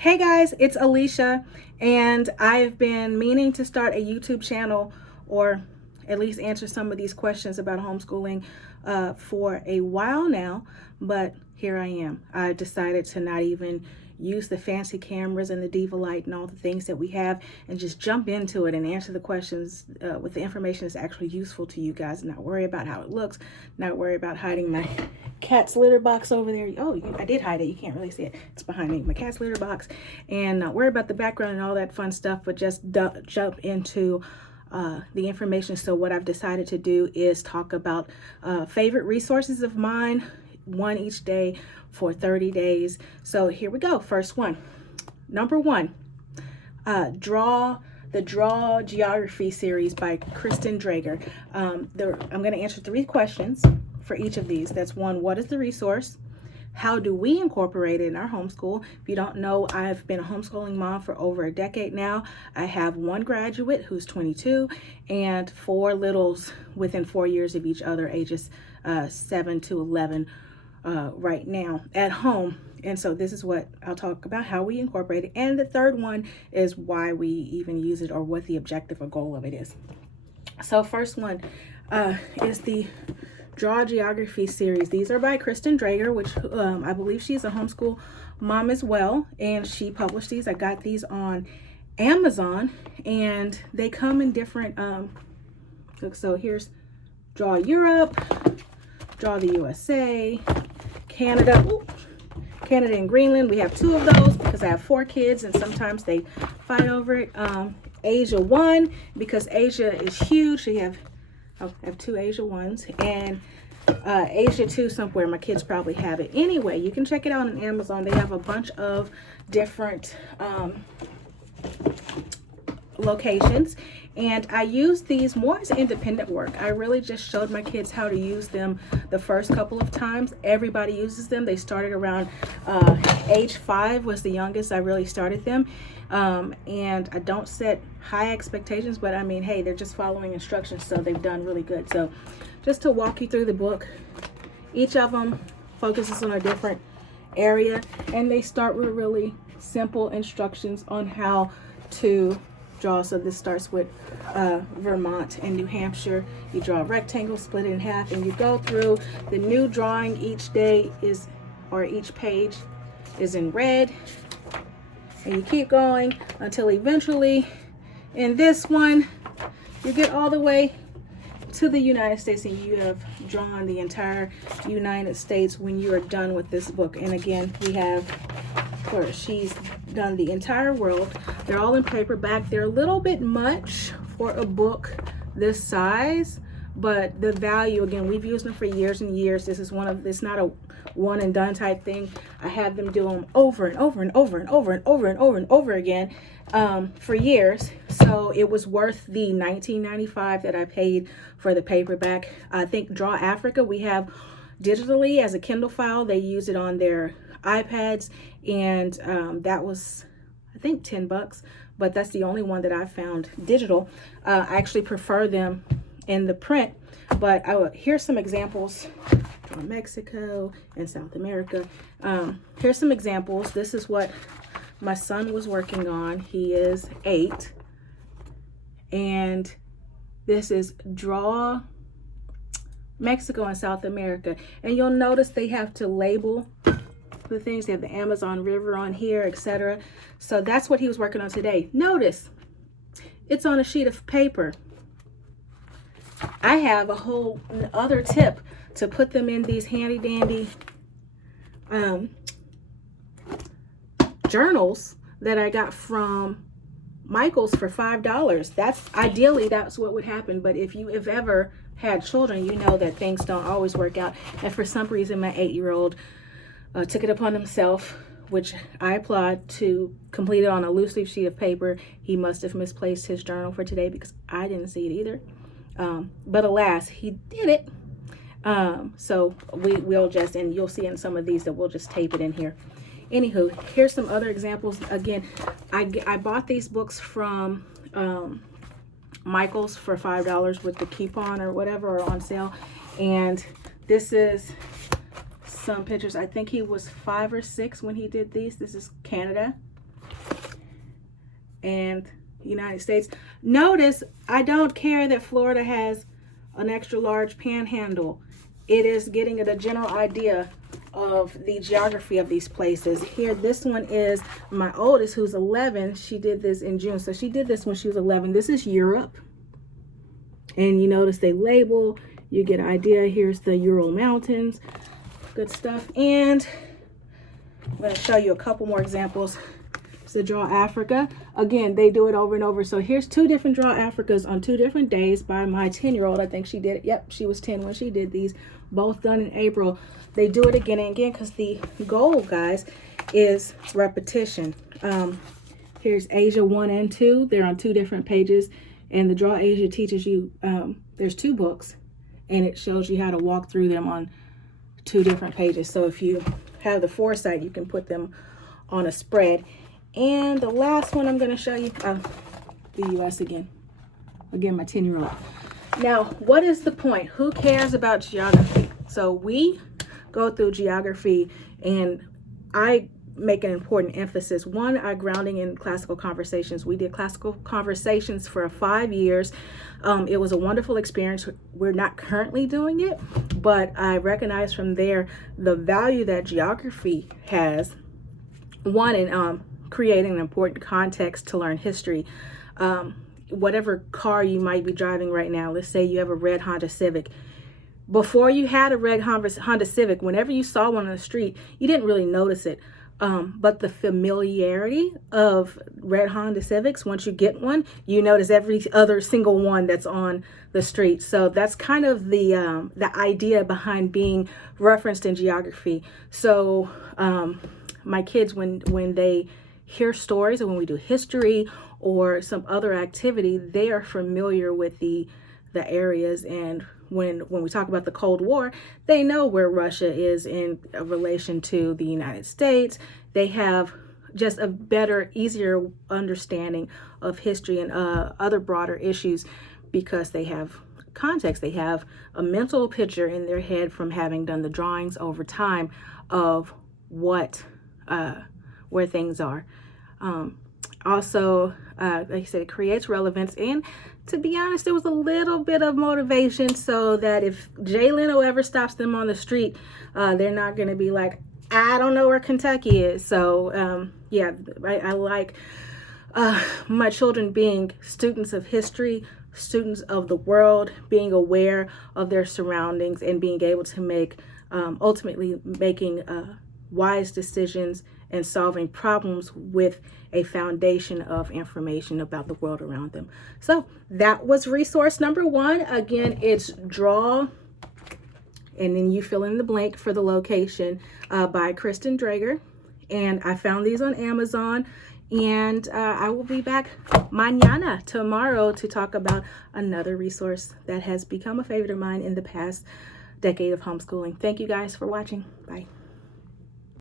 Hey guys, it's Alicia, and I've been meaning to start a YouTube channel or at least answer some of these questions about homeschooling for a while now, but here I am. I decided to not even use the fancy cameras and the diva light and all the things that we have and just jump into it and answer the questions with the information that's actually useful to you guys, and not worry about how it looks, not worry about hiding my cat's litter box over there. Oh, I did hide it. You can't really see it. It's behind me, my cat's litter box, and not worry about the background and all that fun stuff, but just jump into the information. So what I've decided to do is talk about favorite resources of mine, one each day for 30 days. So here we go. First one. Number one, the Draw Geography series by Kristin Draeger. I'm going to answer 3 questions for each of these. That's one, what is the resource? How do we incorporate it in our homeschool? If you don't know, I've been a homeschooling mom for over a decade now. I have 1 graduate who's 22 and 4 littles within 4 years of each other, ages 7 to 11 right now at home. And so this is what I'll talk about, how we incorporate it. And the third one is why we even use it, or what the objective or goal of it is. So first one is the Draw Geography series. These are by Kristin Draeger, which I believe she's a homeschool mom as well, and she published these. I got these on Amazon, and they come in different so here's Draw Europe, Draw the USA, Canada and Greenland. We have 2 of those because I have 4 kids and sometimes they fight over it. Asia 1, because Asia is huge. I have 2 Asia 1s, and Asia 2 somewhere. My kids probably have it. Anyway, you can check it out on Amazon. They have a bunch of different locations, and I use these more as independent work. I really just showed my kids how to use them the first couple of times. Everybody uses them. They started around age 5 was the youngest I really started them. And I don't set high expectations, but I mean, hey, they're just following instructions, so they've done really good. So just to walk you through the book, each of them focuses on a different area, and they start with really simple instructions on how to draw. So this starts with Vermont and New Hampshire. You draw a rectangle, split it in half, and you go through. The new drawing each day each page is in red. And you keep going until eventually, in this one, you get all the way to the United States, and you have drawn the entire United States when you are done with this book. And again, we have where she's done the entire world. They're all in paperback. They're a little bit much for a book this size, but the value, again, we've used them for years and years. It's not a one and done type thing. I have them do them over and over and over and over and over and over and over again for years. So it was worth the $19.95 that I paid for the paperback. I think Draw Africa we have digitally as a Kindle file. They use it on their iPads, and that was, I think, $10, but that's the only one that I found digital. I actually prefer them in the print, but here's some examples. Draw Mexico and South America. Here's some examples. This is what my son was working on. He is 8, and this is Draw Mexico and South America. And you'll notice they have to label the things. They have the Amazon River on here, etc. So that's what he was working on today. Notice it's on a sheet of paper. I have a whole other tip to put them in these handy dandy journals that I got from Michael's for $5. That's what would happen. But if you have ever had children, you know that things don't always work out. And for some reason, my 8-year-old took it upon himself, which I applaud, to complete it on a loose leaf sheet of paper. He must have misplaced his journal for today because I didn't see it either. But alas, he did it. So we'll just, and you'll see in some of these that we'll just tape it in here. Anywho, here's some other examples. Again, I bought these books from Michael's for $5 with the coupon or whatever, or on sale. And this is some pictures. I think he was 5 or 6 when he did these. This is Canada. and United States. Notice I don't care that Florida has an extra large panhandle. It is getting a general idea of the geography of these places. Here, this one is my oldest, who's 11. She did this in June, so she did this when she was 11. This is Europe, and you notice they label, you get an idea. Here's the Ural Mountains, good stuff. And I'm going to show you a couple more examples. To Draw Africa. Again, they do it over and over. So here's 2 different Draw Africas on 2 different days by my 10-year-old. I think she did it. Yep, she was 10 when she did these. Both done in April. They do it again and again because the goal, guys, is repetition. Here's Asia 1 and 2. They're on 2 different pages. And the Draw Asia teaches you, there's 2 books, and it shows you how to walk through them on 2 different pages. So if you have the foresight, you can put them on a spread. And the last one I'm going to show you, the U.S. again, my 10-year-old. Now, what is the point? Who cares about geography? So we go through geography, and I make an important emphasis. One, our grounding in classical conversations. We did classical conversations for 5 years. It was a wonderful experience. We're not currently doing it, but I recognize from there the value that geography has. One, in creating an important context to learn history. Whatever car you might be driving right now, let's say you have a red Honda Civic. Before you had a red Honda Civic, whenever you saw one on the street, you didn't really notice it. But the familiarity of red Honda Civics, once you get one, you notice every other single one that's on the street. So that's kind of the idea behind being referenced in geography. So my kids, when they hear stories, or when we do history or some other activity, they are familiar with the areas. And when we talk about the Cold War, they know where Russia is in relation to the United States. They have just a better, easier understanding of history and other broader issues because they have context. They have a mental picture in their head from having done the drawings over time of what where things are. Also, like I said, it creates relevance, and to be honest, there was a little bit of motivation so that if Jay Leno ever stops them on the street, they're not going to be like, I don't know where Kentucky is. So yeah, I like my children being students of history, students of the world, being aware of their surroundings, and being able to make ultimately making wise decisions and solving problems with a foundation of information about the world around them. So that was resource number 1. Again, it's Draw, and then you fill in the blank for the location, by Kristin Draeger. And I found these on Amazon. And I will be back tomorrow to talk about another resource that has become a favorite of mine in the past decade of homeschooling. Thank you guys for watching. Bye.